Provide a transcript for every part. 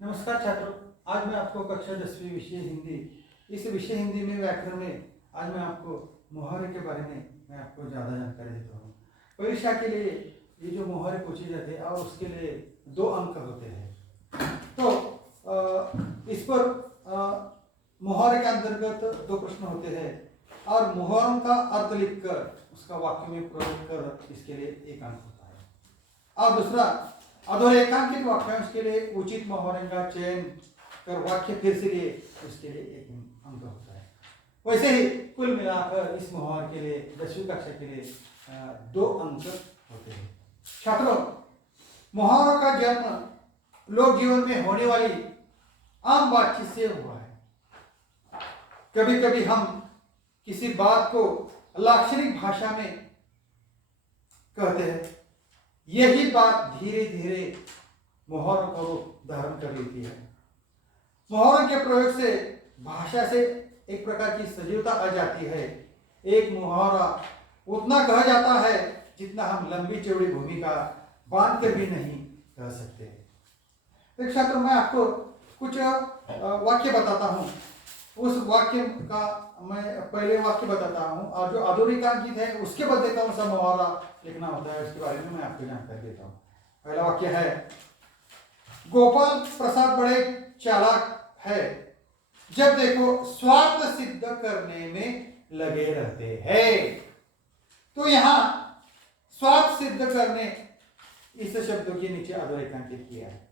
नमस्कार छात्रों। आज मैं आपको कक्षा 10वीं विषय हिंदी इस विषय हिंदी में व्याकरण में आज मैं आपको मुहावरे के बारे में मैं आपको ज़्यादा जानकारी देता हूँ। परीक्षा के लिए ये जो मुहावरे पूछे जाते हैं और उसके लिए 2 अंक होते हैं। तो इस पर मुहावरे के अंतर्गत 2 प्रश्न होते हैं और मुहावरों का अर्थ लिखकर उसका वाक्य में प्रयोग कर इसके लिए 1 अंक होता है। और दूसरा अधोरेखांकित वाक्यांश के लिए उचित मुहावरे का चयन कर वाक्य फिर से लिए उसके लिए 1 अंक होता है। वैसे ही कुल मिलाकर इस मुहावरे के लिए 10वीं कक्षा के लिए 2 अंक होते हैं। छात्रों, मुहावरों का जन्म लोक जीवन में होने वाली आम बातचीत से हुआ है। कभी कभी हम किसी बात को लाक्षणिक भाषा में कहते हैं, यही बात धीरे धीरे मुहावरों का रूप धारण कर लेती है। मुहावरों के प्रयोग से भाषा से एक प्रकार की सजीवता आ जाती है। एक मुहावरा उतना कहा जाता है जितना हम लंबी चौड़ी भूमिका बांध कर भी नहीं कह सकते। तो छात्रों, मैं आपको कुछ वाक्य बताता हूँ। उस वाक्य का मैं पहले वाक्य बताता हूँ और जो अधोरेखांकित है उसके बाद देखता हूँ सब मुहावरा लिखना होता है, उसके बारे में मैं आपको जानकारी देता हूँ। पहला वाक्य है, गोपाल प्रसाद बड़े चालाक है, जब देखो स्वार्थ सिद्ध करने में लगे रहते हैं। तो यहां स्वार्थ सिद्ध करने इस शब्दों के नीचे अधोरेखांकित किया है।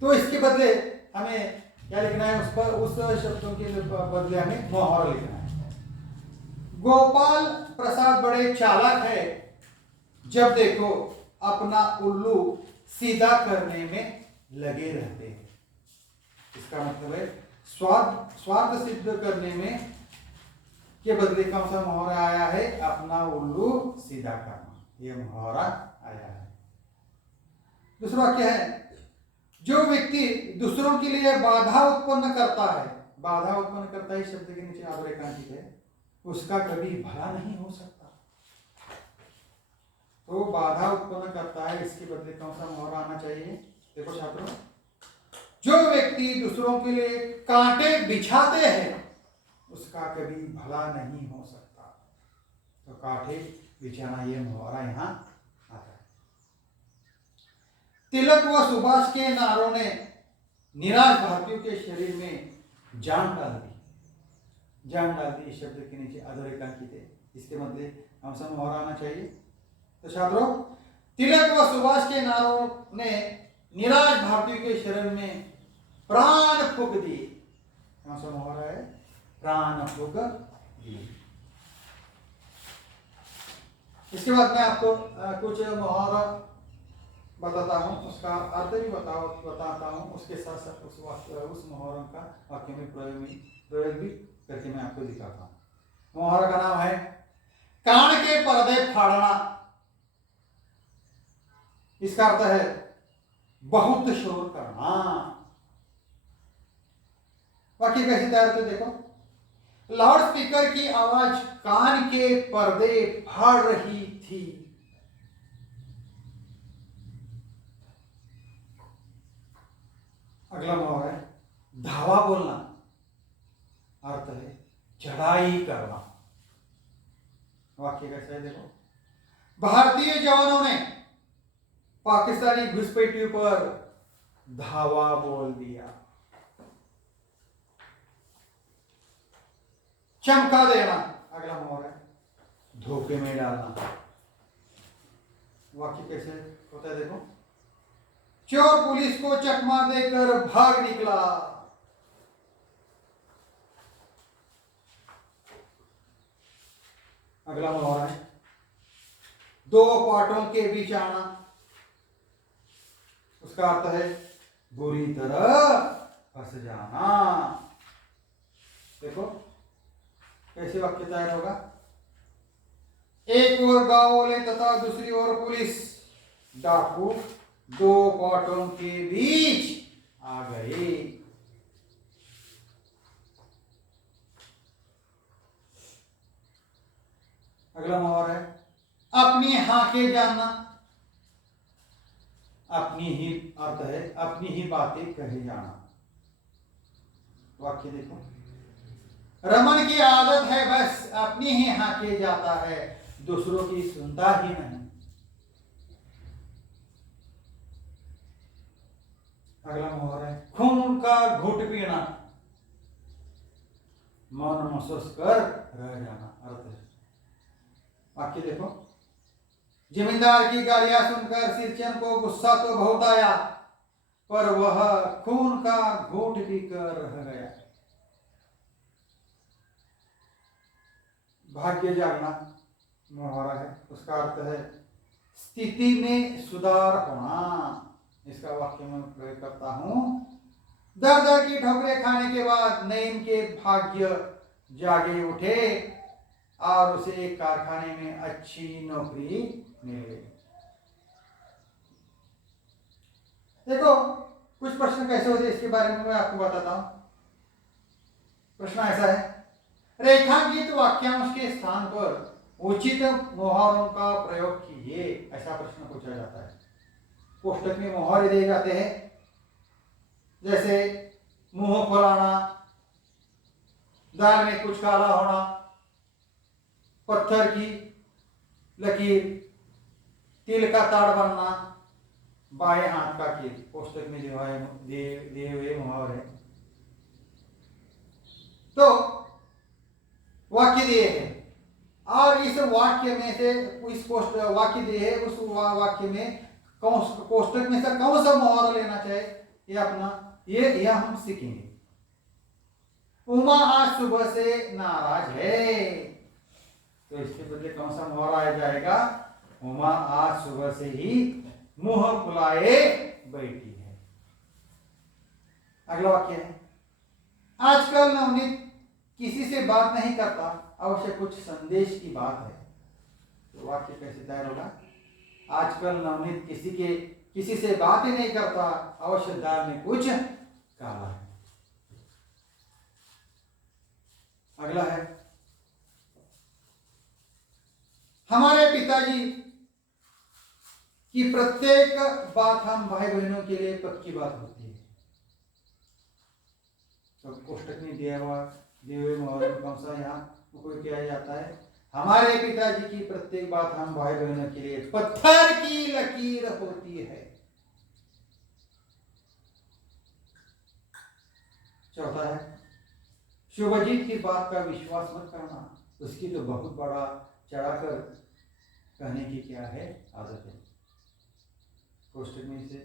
तो इसके बदले हमें क्या लिखना है, उस पर उस शब्दों के बदले हमें मुहावरा लिखना है। गोपाल प्रसाद बड़े चालाक है, जब देखो अपना उल्लू सीधा करने में लगे रहते हैं। इसका मतलब है स्वार्थ सिद्ध करने में के बदले कौन सा मुहावरा आया है, अपना उल्लू सीधा करना, यह मुहावरा आया है। दूसरा वाक्य है, जो व्यक्ति दूसरों के लिए बाधा उत्पन्न करता है, बाधा उत्पन्न करता है शब्द के नीचे अधोरेखांकित है, उसका कभी भला नहीं हो सकता। तो बाधा उत्पन्न करता है, इसके बदले कौन सा मुहावरा आना चाहिए? देखो छात्रों, जो व्यक्ति दूसरों के लिए कांटे बिछाते हैं उसका कभी भला नहीं हो सकता। तो कांटे बिछाना ये मुहावरा यहाँ आता है। तिलक व सुभाष के नारों ने निराश भारतीयों के शरीर में जान डाल दी। जान डाल दी इस शब्द के नीचे अधोरेखांकित है, इसके बदले कौन सा मुहावरा आना चाहिए? तो छात्रों, तिलक व सुभाष के नारों ने निराश भारतीयों के शरीर में प्राण फूंक दिए। कौन सा मुहावरा है? प्राण फूंक दिए। इसके बाद मैं आपको कुछ मुहावरा बताता हूँ, उसका अर्थ भी बताता हूँ, उसके साथ साथ उस मुहावरों का वाक्य में प्रयोग भी करके मैं आपको दिखाता हूँ। मुहावरा का नाम है कान के पर्दे फाड़ना। इसका अर्थ है बहुत शोर करना। वाक्य कैसे तैयार होते देखो, लाउड स्पीकर की आवाज कान के पर्दे फाड़ रही थी। अगला मुहावरा है धावा बोलना। अर्थ है चढ़ाई करना। वाक्य कैसा है देखो, भारतीय जवानों ने पाकिस्तानी घुसपैठियों पर धावा बोल दिया। चमका देना अगला मुहावरा है धोखे में डालना। वाक्य कैसे होता है देखो, चोर पुलिस को चकमा देकर भाग निकला। अगला मुहावरा है दो पाटों के बीच आना। उसका अर्थ है बुरी तरह फंस जाना। देखो कैसे वाक्य तैयार होगा, एक ओर गांव वाले तथा दूसरी ओर पुलिस डाकू दो पाटों के बीच आ गए। अगला मुहावरा है अपनी हाके जानना। अपनी ही अर्थ है अपनी ही बातें कहे जाना। वाक्य देखो, रमन की आदत है बस अपनी ही हाके जाता है, दूसरों की सुनता ही नहीं। अगला मोहर है खून का घुट पीना, मौन महसूस कर रह जाना। अर्थ है, वाक्य देखो, जमींदार की गालियां सुनकर सिरचन को गुस्सा तो बहुत आया, पर वह खून का घूंट पीकर रह गया। भाग्य जागना मुहावरा है, उसका अर्थ है स्थिति में सुधार होना। इसका वाक्य में प्रयोग करता हूं, दर दर की ठोकरें खाने के बाद नईम के भाग्य जागे उठे और उसे एक कारखाने में अच्छी नौकरी मिल गई। देखो कुछ प्रश्न कैसे होते हैं इसके बारे में मैं आपको बताता हूं। प्रश्न ऐसा है, रेखांकित वाक्यांश के स्थान पर उचित मुहावरों का प्रयोग कीजिए, ऐसा प्रश्न पूछा जाता है। कोष्टक में मुहावरे दिए जाते हैं, जैसे मुंह फुलाना, दाल में कुछ काला होना, पत्थर की लकीर, तिल का ताड़ बनना, बाएं हाथ का कील। कोष्टक में दिए हुए मुहावरे। तो वाक्य दिए हैं और इस वाक्य में से इस वाक्य दिए है, उस वाक्य में कोष्टक में से कौन सा मुहावरा लेना चाहिए, ये अपना ये हम सीखेंगे। उमा आज सुबह से नाराज है, तो इसके बदले कौन सा मुहावरा आ जाएगा, उमा आज सुबह से ही मुंह फुलाए बैठी है। अगला वाक्य है, आजकल नवनीत किसी से बात नहीं करता, अवश्य कुछ संदेश की बात है। तो वाक्य कैसे तैयार होगा, आजकल नवनीत किसी से बात ही नहीं करता, अवश्य दाल में कुछ काला है। अगला है, हमारे पिताजी की प्रत्येक बात हम भाई बहनों के लिए पक्की बात होती है। तो कोष्टक में दिए हुए मुहावरे में कौन सा यहाँ उपयोग किया जाता है, हमारे पिताजी की प्रत्येक बात हम भाई बहनों के लिए पत्थर की लकीर होती है। चौथा है, शुभजीत की बात का विश्वास मत करना, उसकी तो बहुत बड़ा चढ़ाकर कहने की क्या है आदत है। कोष्टक में से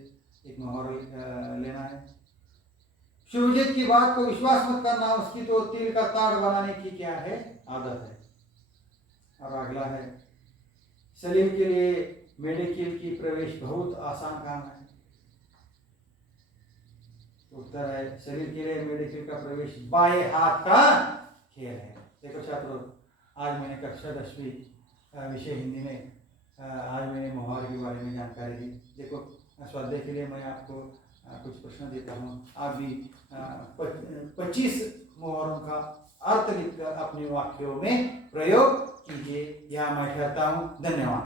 एक मुहावरा लेना है, शुभजीत की बात को विश्वास मत करना, उसकी तो तिल का ताड़ बनाने की क्या है आदत है। और अगला है, सलीम के लिए मेडिकल की प्रवेश बहुत आसान काम है। उत्तर है, सलीम के लिए मेडिकल का प्रवेश बाएं हाथ का खेल है। देखो छात्रों, आज मैंने कक्षा 10वीं विषय हिंदी में आज मैंने मुहावरे के बारे में जानकारी दी। देखो स्वाध्याय के लिए मैं आपको कुछ प्रश्न देता हूँ, आप भी 25 मुहावरों का अर्थ लिखकर अपने वाक्यों में प्रयोग कीजिए। यह मैं कहता हूँ। धन्यवाद।